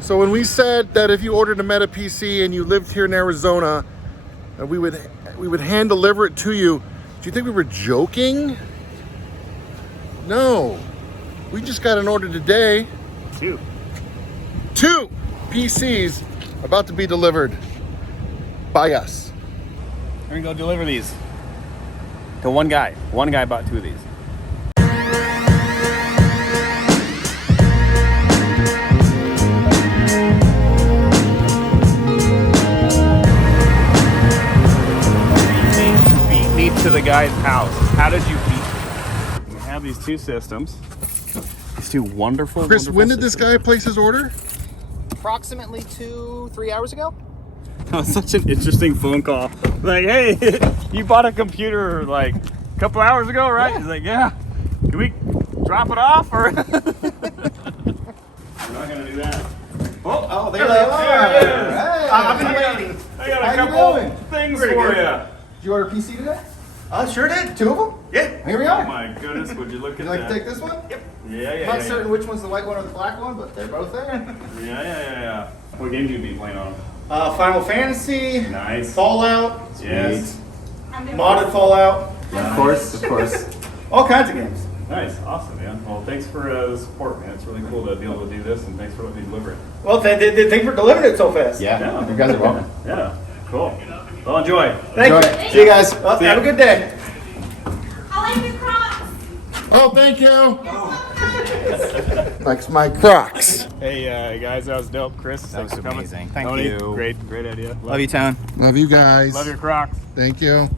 So when we said that if you ordered a Meta PC and you lived here in Arizona, we would hand deliver it to you, do you think we were joking? No. We just got an order today. Two PCs about to be delivered by us. We're gonna go deliver these to one guy. One guy bought 2 of these. Beat me to the guy's house. How did you beat me? We have these 2 systems. These 2 wonderful. Chris, wonderful when did this systems. guy place his order? Approximately 2-3 hours ago. That was such an interesting phone call. Like, hey, you bought a computer like a couple hours ago, right? He's like, yeah. Can we drop it off or? We're not gonna do that. Oh, there Hello. they are. There it is. Hey, I've been waiting. I got How a you couple doing? things Pretty for good. you. Did you order a PC today? Sure did. 2 of them? Yeah. Here we Oh are. my goodness, would you look Would at you like that? to take this one? Yep. Yeah. I'm not certain which one's the white one or the black one, but they're both there. Yeah. What games you be playing on? Final Fantasy, Nice. Fallout, Yes. modded Fallout, Of course. all kinds of games. Nice, awesome, man. Well, thanks for the support, man. It's really cool to be able to do this, and thanks for letting me deliver it. Well, thank you for delivering it so fast. Yeah. You guys are welcome. Yeah, cool. Well, enjoy. Thank Enjoy you. it. See you guys. Well, See ya. have a good day. I like your Crocs. Oh, thank you. Likes my Crocs. Hey guys, that was dope. Chris, thanks was for coming. amazing. Thank Tony, you. Great idea. Love you, Tone. Love you guys. Love your Crocs. Thank you.